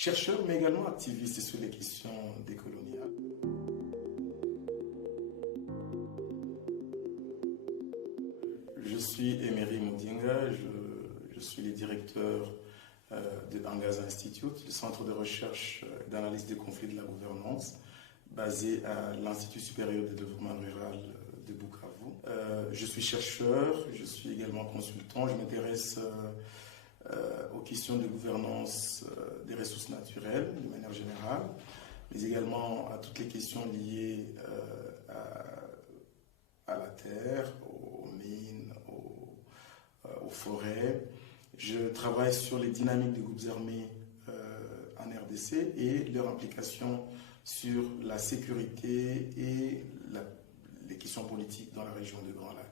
chercheur, mais également activiste sur les questions décoloniales. Je suis Emery Moudinga, je suis le directeur de Angaza Institute, le centre de recherche et d'analyse des conflits de la gouvernance, basé à l'Institut supérieur de développement rural de Bukavu. Je suis chercheur, je suis également consultant, je m'intéresse aux questions de gouvernance des ressources naturelles de manière générale, mais également à toutes les questions liées à la terre, aux mines, aux forêts. Je travaille sur les dynamiques des groupes armés en RDC et leur implication sur la sécurité et les questions politiques dans la région de Grand Lac.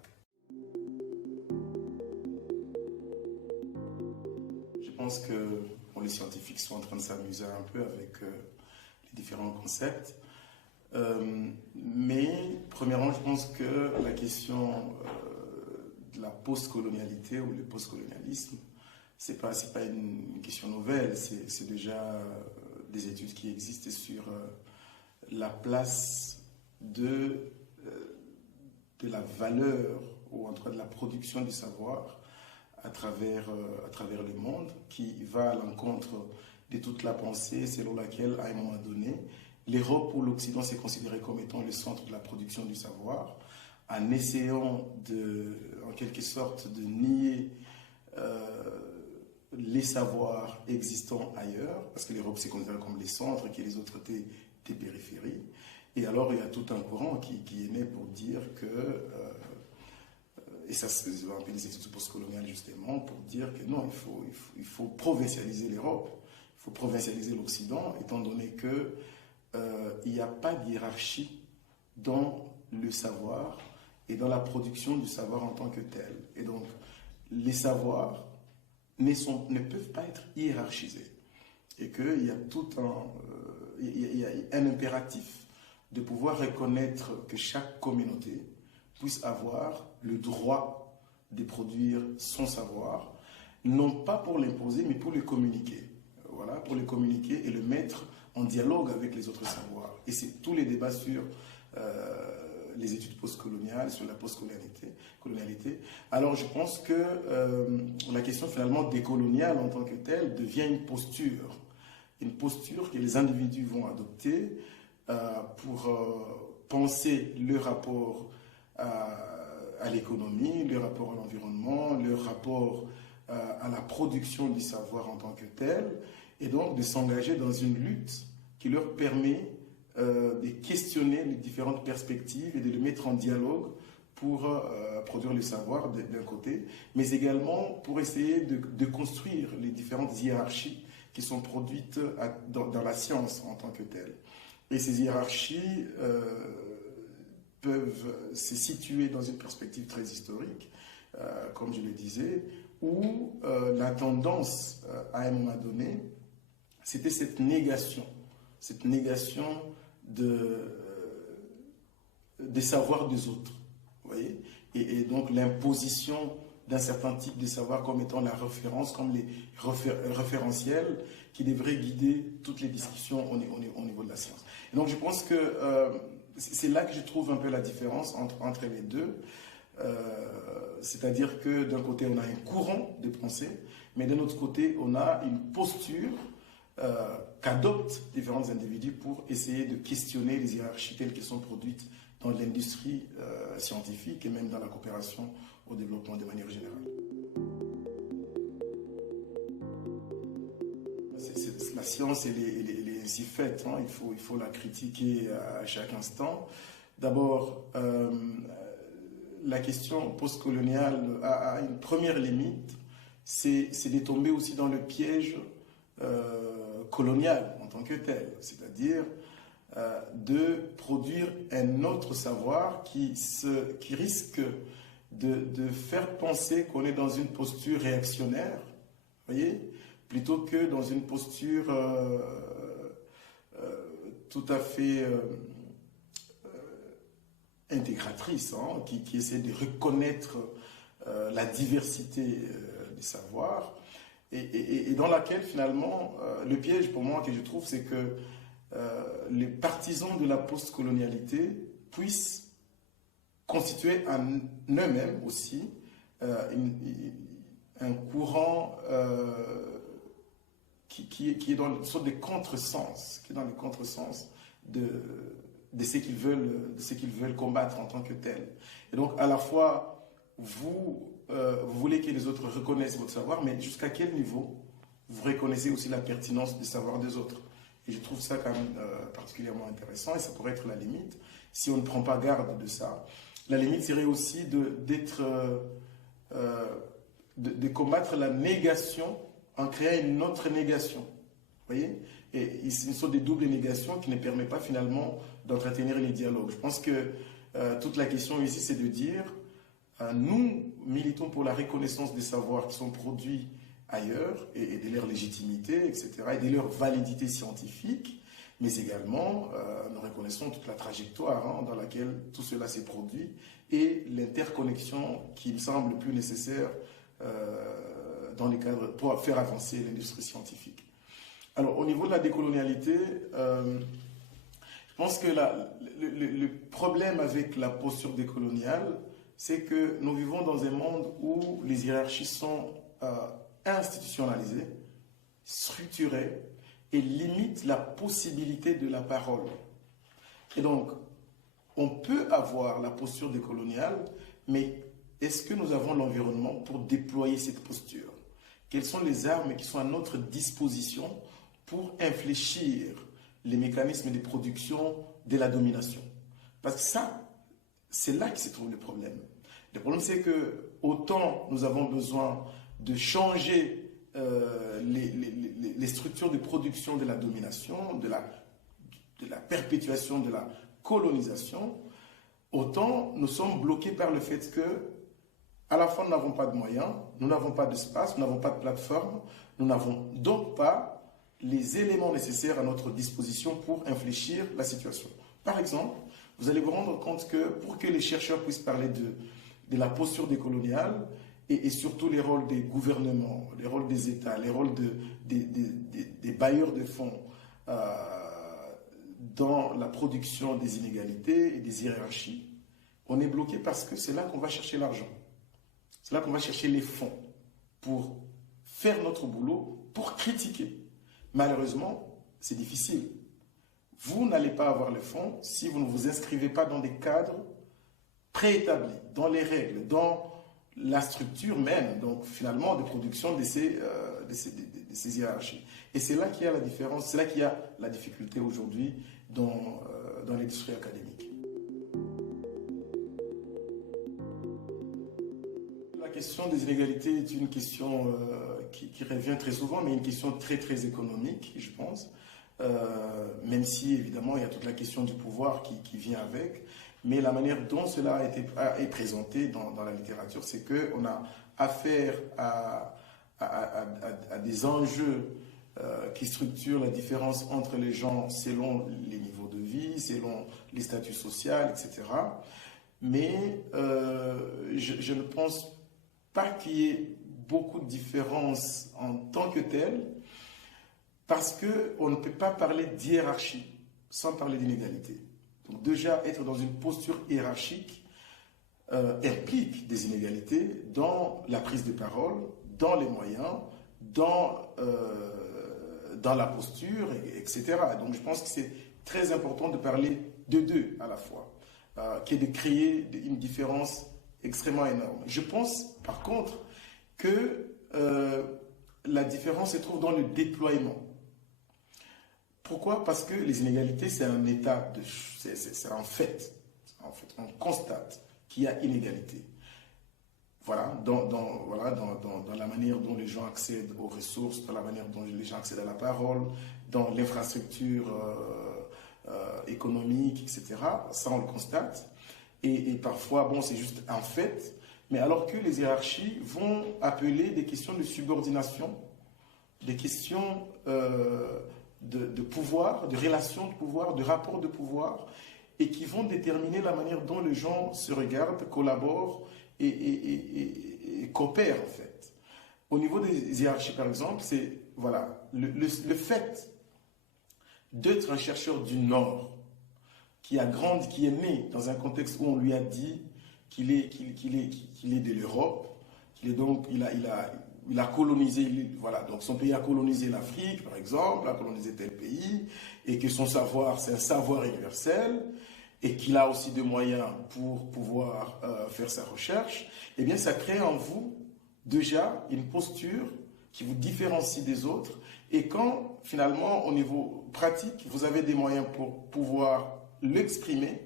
Je pense que les scientifiques sont en train de s'amuser un peu avec les différents concepts. Mais premièrement, je pense que la question de la post-colonialité ou le post-colonialisme, c'est pas une question nouvelle, c'est déjà des études qui existent sur la place de la valeur, ou en tout cas de la production du savoir à travers le monde, qui va à l'encontre de toute la pensée selon laquelle, à un moment donné, l'Europe ou l'Occident s'est considéré comme étant le centre de la production du savoir, en essayant en quelque sorte de nier les savoirs existants ailleurs, parce que l'Europe s'est considérée comme les centres et que les autres étaient des périphéries. Et alors il y a tout un courant qui est né pour dire que, et ça c'est un peu des études postcoloniales justement, pour dire que non, il faut provincialiser l'Europe, il faut provincialiser l'Occident, étant donné que il n'y a pas de hiérarchie dans le savoir et dans la production du savoir en tant que tel. Et donc, les savoirs ne peuvent pas être hiérarchisés. Et qu'il y a il y a un impératif de pouvoir reconnaître que chaque communauté puisse avoir le droit de produire son savoir, non pas pour l'imposer, mais pour le communiquer. Voilà, pour le communiquer et le mettre en dialogue avec les autres savoirs. Et c'est tous les débats sur les études postcoloniales, sur la postcolonialité. Alors je pense que la question finalement décoloniale en tant que telle devient une posture que les individus vont adopter pour penser le rapport à l'économie, le rapport à l'environnement, le rapport à la production du savoir en tant que tel, et donc de s'engager dans une lutte qui leur permet de questionner les différentes perspectives et de les mettre en dialogue pour produire le savoir d'un côté, mais également pour essayer de construire les différentes hiérarchies qui sont produites dans la science en tant que telle. Et ces hiérarchies peuvent se situer dans une perspective très historique, comme je le disais, où la tendance, à un moment donné, c'était cette négation des savoirs des autres, vous voyez, et donc l'imposition d'un certain type de savoir comme étant la référence, comme les référentiels qui devraient guider toutes les discussions au niveau de la science. Et donc je pense que c'est là que je trouve un peu la différence entre les deux. C'est-à-dire que d'un côté on a un courant de pensée, mais d'un autre côté on a une posture qu'adoptent différents individus pour essayer de questionner les hiérarchies telles qu'elles sont produites dans l'industrie scientifique et même dans la coopération au développement de manière générale. La science, elle est ainsi faite, hein. Il faut la critiquer à chaque instant. D'abord, la question postcoloniale a une première limite, c'est de tomber aussi dans le piège colonial en tant que tel, c'est-à-dire de produire un autre savoir qui risque de faire penser qu'on est dans une posture réactionnaire, voyez, plutôt que dans une posture tout à fait intégratrice, hein, qui essaie de reconnaître la diversité des savoirs. et dans laquelle finalement, le piège pour moi que je trouve, c'est que les partisans de la postcolonialité puissent constituer en eux-mêmes aussi un courant qui est dans une sorte de contresens, qui est dans le contresens de ce qu'ils veulent combattre en tant que tel. Et donc, à la fois, vous voulez que les autres reconnaissent votre savoir, mais jusqu'à quel niveau vous reconnaissez aussi la pertinence du savoir des autres? Et je trouve ça quand même particulièrement intéressant, et ça pourrait être la limite, si on ne prend pas garde de ça. La limite serait aussi de combattre la négation en créant une autre négation. Vous voyez? Et c'est une sorte de double négation qui ne permet pas finalement d'entretenir les dialogues. Je pense que toute la question ici, c'est de dire, nous militons pour la reconnaissance des savoirs qui sont produits ailleurs et de leur légitimité, etc., et de leur validité scientifique, mais également nous reconnaissons toute la trajectoire dans laquelle tout cela s'est produit et l'interconnexion qui me semble plus nécessaire dans les cadres pour faire avancer l'industrie scientifique. Alors, au niveau de la décolonialité, je pense que le problème avec la posture décoloniale, c'est que nous vivons dans un monde où les hiérarchies sont institutionnalisées, structurées et limitent la possibilité de la parole. Et donc, on peut avoir la posture décoloniale, mais est-ce que nous avons l'environnement pour déployer cette posture? Quelles sont les armes qui sont à notre disposition pour infléchir les mécanismes de production de la domination? Parce que ça, c'est là que se trouve le problème. Le problème, c'est que autant nous avons besoin de changer les structures de production de la domination, de la perpétuation de la colonisation, autant nous sommes bloqués par le fait que, à la fois, nous n'avons pas de moyens, nous n'avons pas d'espace, nous n'avons pas de plateforme, nous n'avons donc pas les éléments nécessaires à notre disposition pour infléchir la situation. Par exemple, vous allez vous rendre compte que pour que les chercheurs puissent parler de la posture décoloniale et surtout les rôles des gouvernements, les rôles des États, les rôles des bailleurs de fonds dans la production des inégalités et des hiérarchies, on est bloqué parce que c'est là qu'on va chercher l'argent. C'est là qu'on va chercher les fonds pour faire notre boulot, pour critiquer. Malheureusement, c'est difficile. Vous n'allez pas avoir les fonds si vous ne vous inscrivez pas dans des cadres préétablis, dans les règles, dans la structure même, donc finalement, de production de ces hiérarchies. Et c'est là qu'il y a la différence, c'est là qu'il y a la difficulté aujourd'hui dans l'industrie académique. La question des inégalités est une question qui revient très souvent, mais une question très très économique, je pense. Même si évidemment il y a toute la question du pouvoir qui vient avec, mais la manière dont cela est présenté dans la littérature, c'est qu'on a affaire à des enjeux qui structurent la différence entre les gens selon les niveaux de vie, selon les statuts sociaux, etc. Mais je ne pense pas qu'il y ait beaucoup de différences en tant que telles, parce qu'on ne peut pas parler d'hiérarchie sans parler d'inégalité. Donc déjà, être dans une posture hiérarchique implique des inégalités dans la prise de parole, dans les moyens, dans la posture, etc. Donc je pense que c'est très important de parler de deux à la fois, qui est de créer une différence extrêmement énorme. Je pense par contre que la différence se trouve dans le déploiement. Pourquoi? Parce que les inégalités, c'est un état de... C'est un fait. En fait, on constate qu'il y a inégalité. Voilà, dans la manière dont les gens accèdent aux ressources, dans la manière dont les gens accèdent à la parole, dans l'infrastructure économique, etc. Ça, on le constate. Et parfois, bon, c'est juste un fait. Mais alors que les hiérarchies vont appeler des questions de subordination, des questions de pouvoir, de relations de pouvoir, de rapports de pouvoir, et qui vont déterminer la manière dont les gens se regardent, collaborent et coopèrent, en fait. Au niveau des hiérarchies, par exemple, c'est voilà, le fait d'être un chercheur du Nord qui a grandi, qui est né dans un contexte où on lui a dit qu'il est de l'Europe, qu'il est donc, il a colonisé, voilà, donc son pays a colonisé l'Afrique, par exemple, a colonisé tel pays, et que son savoir, c'est un savoir universel, et qu'il a aussi des moyens pour pouvoir faire sa recherche, eh bien, ça crée en vous déjà une posture qui vous différencie des autres. Et quand, finalement, au niveau pratique, vous avez des moyens pour pouvoir l'exprimer,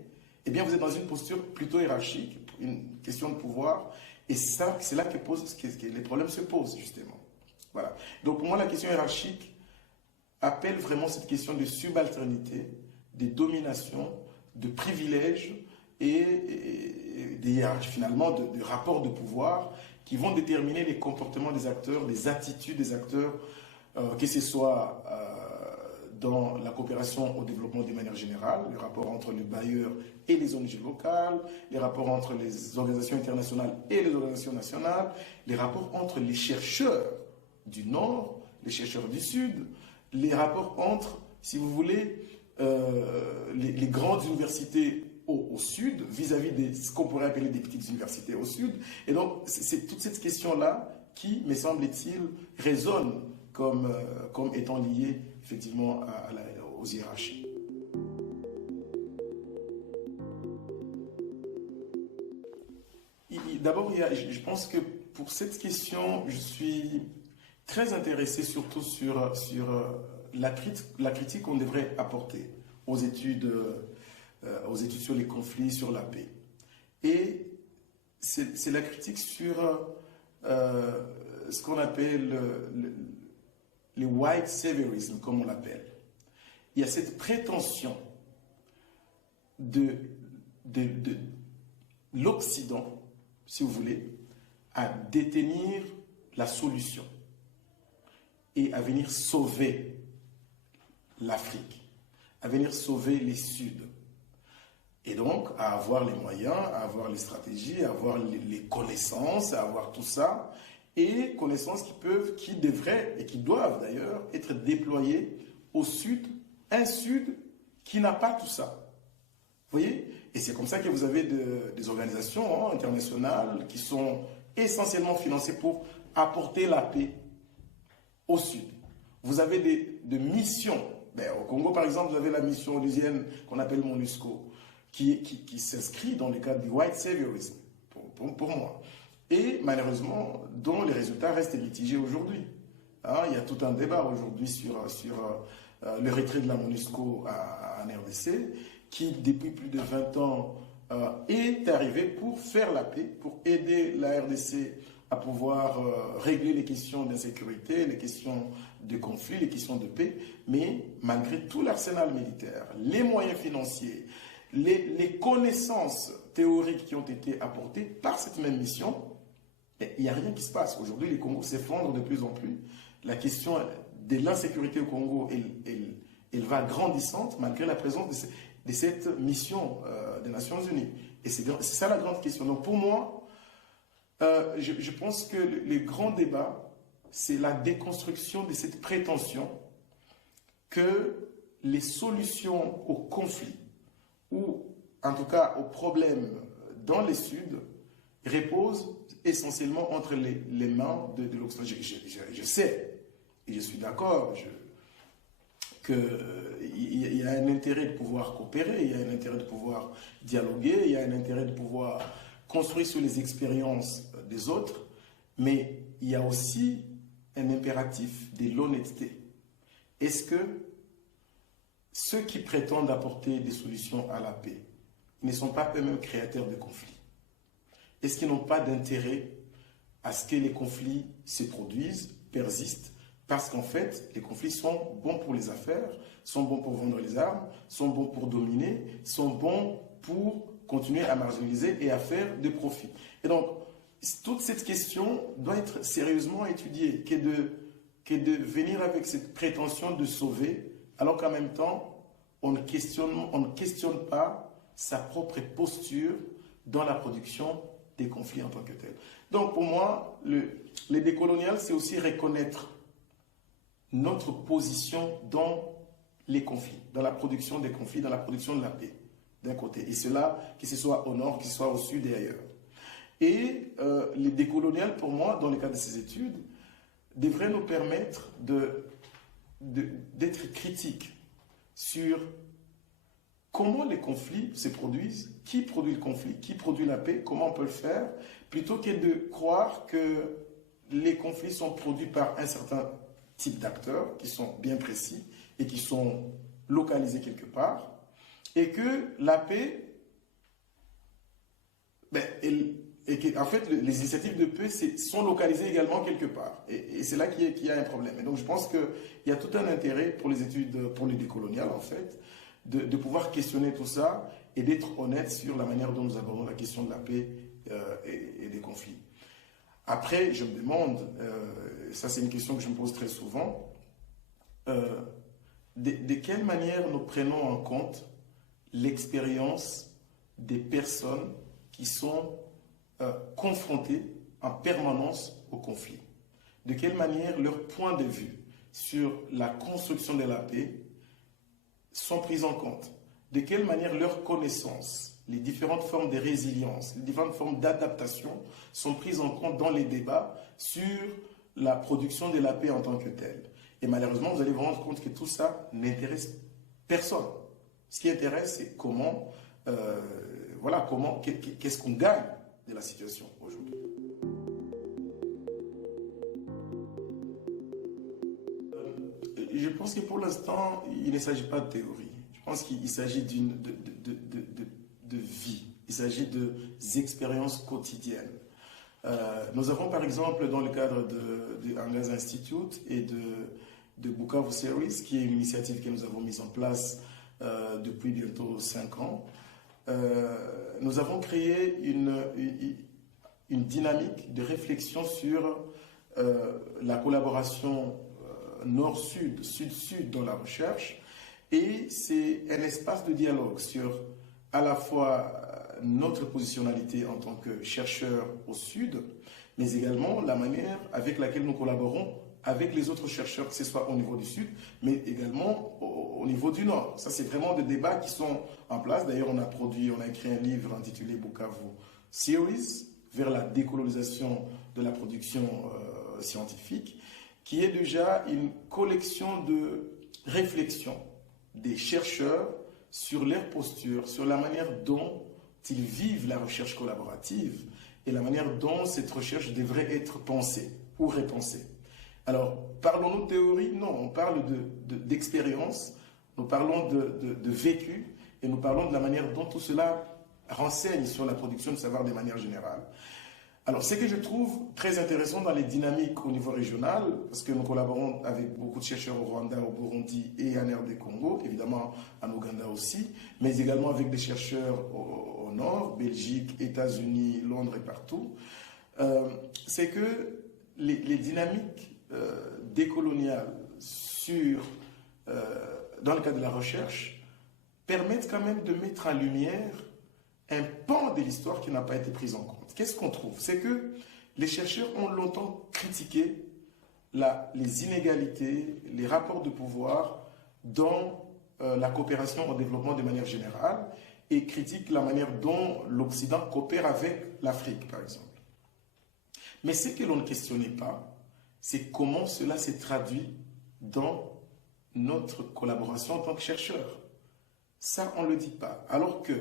eh bien, vous êtes dans une posture plutôt hiérarchique, une question de pouvoir. Et ça, c'est là que les problèmes se posent, justement. Voilà. Donc, pour moi, la question hiérarchique appelle vraiment cette question de subalternité, de domination, de privilèges et des hiérarchies, finalement, de rapports de pouvoir qui vont déterminer les comportements des acteurs, les attitudes des acteurs, que ce soit dans la coopération au développement de manière générale, les rapports entre les bailleurs et les ONG locales, les rapports entre les organisations internationales et les organisations nationales, les rapports entre les chercheurs du Nord, les chercheurs du Sud, les rapports entre, si vous voulez, les grandes universités au Sud, vis-à-vis de ce qu'on pourrait appeler des petites universités au Sud. Et donc, c'est toute cette question-là qui, me semble-t-il, résonne comme étant liée effectivement aux hiérarchies. D'abord, je pense que pour cette question, je suis très intéressé surtout sur la critique qu'on devrait apporter aux études sur les conflits, sur la paix. Et c'est la critique sur ce qu'on appelle le white saviorism, comme on l'appelle. Il y a cette prétention de l'Occident, si vous voulez, à détenir la solution et à venir sauver l'Afrique, à venir sauver les Suds. Et donc, à avoir les moyens, à avoir les stratégies, à avoir les connaissances, à avoir tout ça, et connaissances qui devraient et qui doivent d'ailleurs être déployées au Sud, un Sud qui n'a pas tout ça. Vous voyez? Et c'est comme ça que vous avez des organisations internationales qui sont essentiellement financées pour apporter la paix au Sud. Vous avez des missions. Au Congo, par exemple, vous avez la mission onusienne qu'on appelle MONUSCO, qui s'inscrit dans le cadre du white saviorism, pour moi. Et malheureusement, dont les résultats restent mitigés aujourd'hui. Il y a tout un débat aujourd'hui sur le retrait de la MONUSCO en RDC, qui depuis plus de 20 ans est arrivé pour faire la paix, pour aider la RDC à pouvoir régler les questions d'insécurité, les questions de conflit, les questions de paix. Mais malgré tout l'arsenal militaire, les moyens financiers, les connaissances théoriques qui ont été apportées par cette même mission, il n'y a rien qui se passe. Aujourd'hui, les Congos s'effondrent de plus en plus. La question de l'insécurité au Congo, elle va grandissante malgré la présence de cette mission des Nations Unies. Et c'est ça la grande question. Donc pour moi, je pense que le grand débat, c'est la déconstruction de cette prétention que les solutions aux conflits, ou en tout cas aux problèmes dans les Suds, reposent essentiellement entre les mains de l'Occident. Je sais, et je suis d'accord, qu'il y a un intérêt de pouvoir coopérer, il y a un intérêt de pouvoir dialoguer, il y a un intérêt de pouvoir construire sur les expériences des autres, mais il y a aussi un impératif de l'honnêteté. Est-ce que ceux qui prétendent apporter des solutions à la paix ne sont pas eux-mêmes créateurs de conflits? Est-ce qu'ils n'ont pas d'intérêt à ce que les conflits se produisent, persistent, parce qu'en fait, les conflits sont bons pour les affaires, sont bons pour vendre les armes, sont bons pour dominer, sont bons pour continuer à marginaliser et à faire des profits. Et donc, toute cette question doit être sérieusement étudiée, que de venir avec cette prétention de sauver, alors qu'en même temps, on ne questionne pas sa propre posture dans la production des conflits en tant que tel. Donc pour moi, les décoloniales, c'est aussi reconnaître notre position dans les conflits, dans la production des conflits, dans la production de la paix, d'un côté. Et cela, que ce soit au nord, que ce soit au sud et ailleurs. Et les décoloniales, pour moi, dans le cadre de ces études, devraient nous permettre d'être critiques sur comment les conflits se produisent, qui produit le conflit, qui produit la paix, comment on peut le faire, plutôt que de croire que les conflits sont produits par un certain type d'acteurs qui sont bien précis et qui sont localisés quelque part, et que la paix, et que, en fait, les initiatives de paix sont localisées également quelque part. Et c'est là qu'il y a un problème. Et donc, je pense qu'il y a tout un intérêt pour les études, pour les décoloniales, en fait, de pouvoir questionner tout ça et d'être honnête sur la manière dont nous abordons la question de la paix et des conflits. Après, je me demande, ça c'est une question que je me pose très souvent, de quelle manière nous prenons en compte l'expérience des personnes qui sont confrontées en permanence au conflit. De quelle manière leurs points de vue sur la construction de la paix sont prises en compte. De quelle manière leurs connaissances, les différentes formes de résilience, les différentes formes d'adaptation sont prises en compte dans les débats sur la production de la paix en tant que telle. Et malheureusement, vous allez vous rendre compte que tout ça n'intéresse personne. Ce qui intéresse, c'est comment, qu'est-ce qu'on gagne de la situation aujourd'hui. Je pense que pour l'instant, il ne s'agit pas de théorie. Je pense qu'il s'agit de vie. Il s'agit d'expériences quotidiennes. Nous avons par exemple, dans le cadre de Angaz Institute et de Bukavu Series, qui est une initiative que nous avons mise en place depuis bientôt 5 ans, nous avons créé une dynamique de réflexion sur la collaboration nord-sud, sud-sud dans la recherche, et c'est un espace de dialogue sur à la fois notre positionnalité en tant que chercheurs au sud, mais également la manière avec laquelle nous collaborons avec les autres chercheurs, que ce soit au niveau du sud, mais également au niveau du nord. Ça, c'est vraiment des débats qui sont en place. D'ailleurs, on a écrit un livre intitulé Bukavu Series, vers la décolonisation de la production scientifique, qui est déjà une collection de réflexions des chercheurs sur leur posture, sur la manière dont ils vivent la recherche collaborative et la manière dont cette recherche devrait être pensée ou repensée. Alors, parlons-nous de théorie? Non, on parle d'expérience, nous parlons de vécu et nous parlons de la manière dont tout cela renseigne sur la production de savoir de manière générale. Alors, ce que je trouve très intéressant dans les dynamiques au niveau régional, parce que nous collaborons avec beaucoup de chercheurs au Rwanda, au Burundi et en RD Congo, évidemment en Ouganda aussi, mais également avec des chercheurs au nord, Belgique, États-Unis, Londres et partout, c'est que les dynamiques décoloniales dans le cadre de la recherche permettent quand même de mettre en lumière un pan de l'histoire qui n'a pas été pris en compte. Qu'est-ce qu'on trouve? C'est que les chercheurs ont longtemps critiqué les inégalités, les rapports de pouvoir dans la coopération au développement de manière générale et critiquent la manière dont l'Occident coopère avec l'Afrique, par exemple. Mais ce que l'on ne questionnait pas, c'est comment cela s'est traduit dans notre collaboration en tant que chercheurs. Ça, on ne le dit pas. Alors que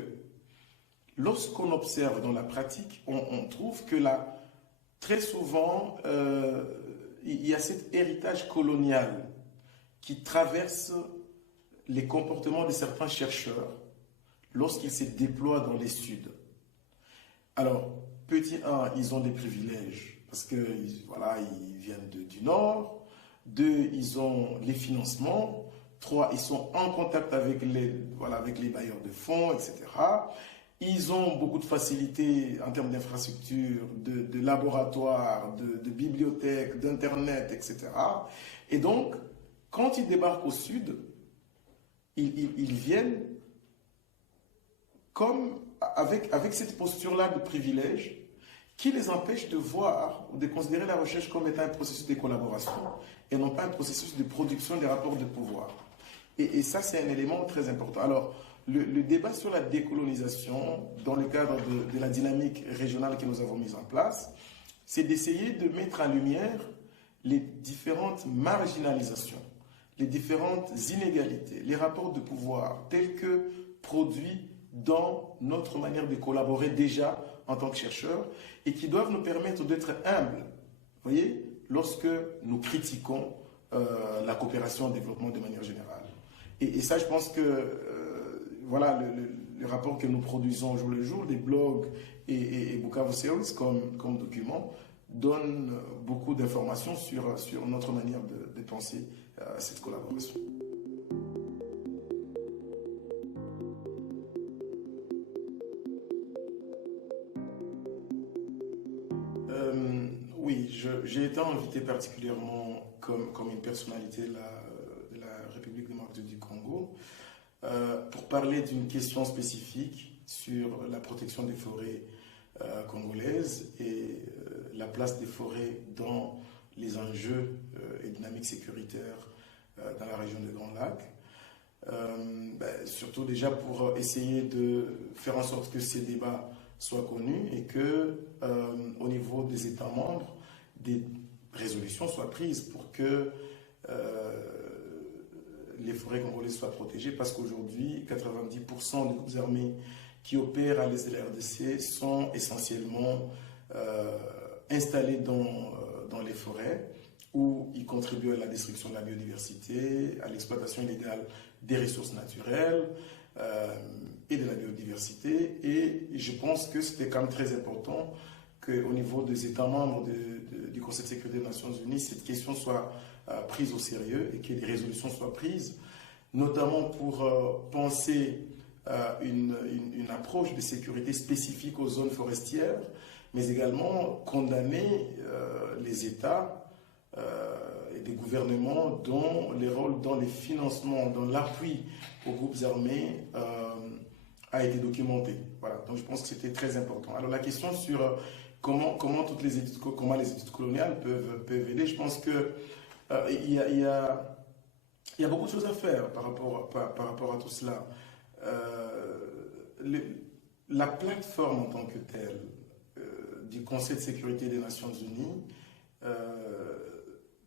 lorsqu'on observe dans la pratique, on trouve que là, très souvent, il y a cet héritage colonial qui traverse les comportements de certains chercheurs lorsqu'ils se déploient dans les Suds. Alors, petit 1, ils ont des privilèges parce que voilà, ils viennent du Nord. 2, ils ont les financements. 3, ils sont en contact avec les bailleurs de fonds, etc. Ils ont beaucoup de facilités en termes d'infrastructures, de laboratoires, de bibliothèques, d'Internet, etc. Et donc, quand ils débarquent au Sud, ils viennent comme avec cette posture-là de privilège qui les empêche de voir ou de considérer la recherche comme étant un processus de collaboration et non pas un processus de production des rapports de pouvoir. Et ça, c'est un élément très important. Alors, le débat sur la décolonisation, dans le cadre de la dynamique régionale que nous avons mise en place, c'est d'essayer de mettre en lumière les différentes marginalisations, les différentes inégalités, les rapports de pouvoir tels que produits dans notre manière de collaborer déjà en tant que chercheurs et qui doivent nous permettre d'être humbles, vous voyez, lorsque nous critiquons la coopération au développement de manière générale. Et ça, je pense que voilà, le rapport que nous produisons au jour le jour, les blogs et Bukavu Series comme document, donne beaucoup d'informations sur notre manière de penser cette collaboration. Oui, j'ai été invité particulièrement comme une personnalité de la République démocratique du Congo pour parler d'une question spécifique sur la protection des forêts congolaises et la place des forêts dans les enjeux et dynamiques sécuritaires dans la région des Grands Lacs. Surtout déjà pour essayer de faire en sorte que ces débats soient connus et que au niveau des États membres, des résolutions soient prises pour que les forêts congolaises soient protégées, parce qu'aujourd'hui, 90% des groupes armés qui opèrent à l'est de la RDC sont essentiellement installés dans les forêts, où ils contribuent à la destruction de la biodiversité, à l'exploitation illégale des ressources naturelles et de la biodiversité. Et je pense que c'était quand même très important qu'au niveau des États membres du Conseil de sécurité des Nations Unies, cette question soit prise au sérieux et que les résolutions soient prises, notamment pour penser une approche de sécurité spécifique aux zones forestières, mais également condamner les États et des gouvernements dont les rôles dans les financements, dans l'appui aux groupes armés a été documenté. Voilà, donc je pense que c'était très important. Alors la question sur comment les études coloniales peuvent aider, je pense que il y a beaucoup de choses à faire par rapport à tout cela. La plateforme en tant que telle du Conseil de sécurité des Nations Unies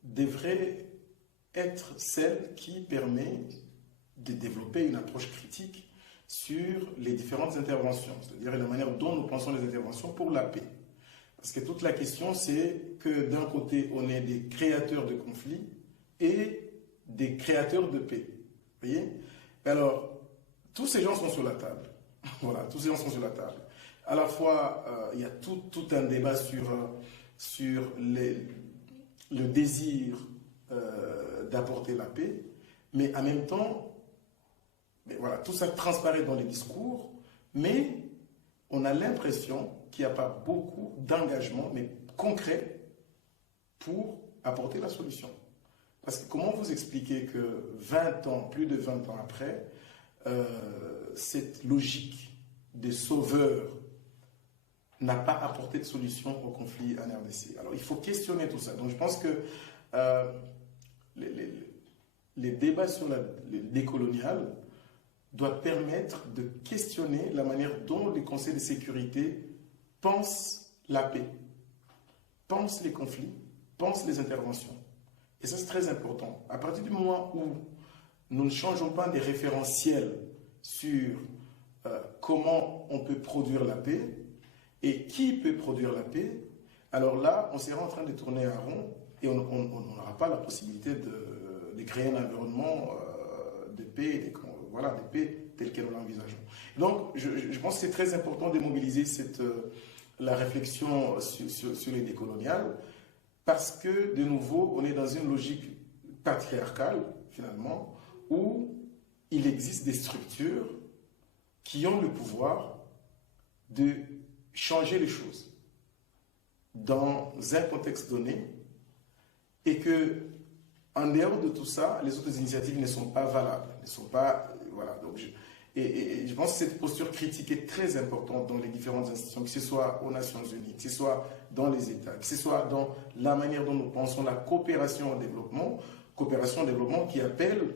devrait être celle qui permet de développer une approche critique sur les différentes interventions, c'est-à-dire la manière dont nous pensons les interventions pour la paix. Parce que toute la question, c'est que d'un côté, on est des créateurs de conflits et des créateurs de paix. Vous voyez? Alors, tous ces gens sont sur la table. Voilà, tous ces gens sont sur la table. À la fois, il y a tout un débat sur le désir d'apporter la paix, mais en même temps, voilà, tout ça transparaît dans les discours, mais on a l'impression qu'il n'y a pas beaucoup d'engagement, mais concret, pour apporter la solution. Parce que comment vous expliquer que 20 ans, plus de 20 ans après, cette logique des sauveurs n'a pas apporté de solution au conflit en RDC? Alors il faut questionner tout ça. Donc je pense que les débats sur le décolonial doivent permettre de questionner la manière dont les conseils de sécurité pensent la paix, pensent les conflits, pensent les interventions. Et ça, c'est très important. À partir du moment où nous ne changeons pas des référentiels sur comment on peut produire la paix et qui peut produire la paix, alors là, on sera en train de tourner en rond et on n'aura pas la possibilité de créer un environnement de paix, de paix tel que nous l'envisageons. Donc, je pense que c'est très important de mobiliser la réflexion sur les décoloniales, parce que, de nouveau, on est dans une logique patriarcale, finalement, où il existe des structures qui ont le pouvoir de changer les choses dans un contexte donné, et que, en dehors de tout ça, les autres initiatives ne sont pas valables, ne sont pas, voilà. Donc Et je pense que cette posture critique est très importante dans les différentes institutions, que ce soit aux Nations Unies, que ce soit dans les États, que ce soit dans la manière dont nous pensons la coopération au développement qui appelle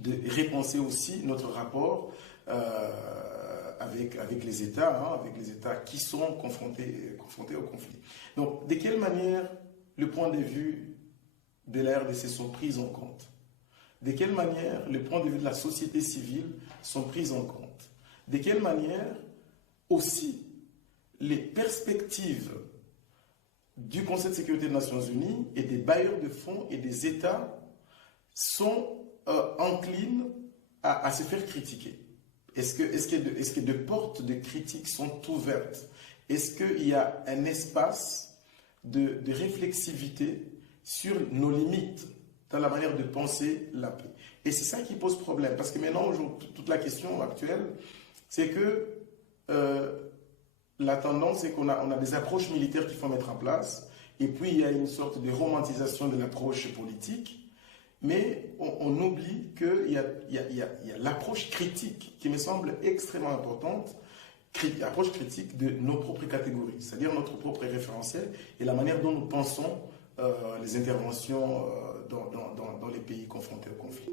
de repenser aussi notre rapport avec les États, avec les États qui sont confrontés au conflit. Donc, de quelle manière le point de vue de la RDC sont pris en compte? De quelle manière le point de vue de la société civile sont pris en compte? De quelle manière aussi les perspectives du Conseil de sécurité des Nations Unies et des bailleurs de fonds et des États sont enclines à se faire critiquer? Est-ce que de portes de critique sont ouvertes? Est-ce qu'il y a un espace de réflexivité sur nos limites dans la manière de penser la paix? Et c'est ça qui pose problème. Parce que maintenant, toute la question actuelle, c'est que la tendance, c'est qu'on a des approches militaires qu'il faut mettre en place. Et puis, il y a une sorte de romantisation de l'approche politique. Mais on oublie qu'il y a l'approche critique qui me semble extrêmement importante, approche critique de nos propres catégories, c'est-à-dire notre propre référentiel et la manière dont nous pensons les interventions dans les pays confrontés au conflit.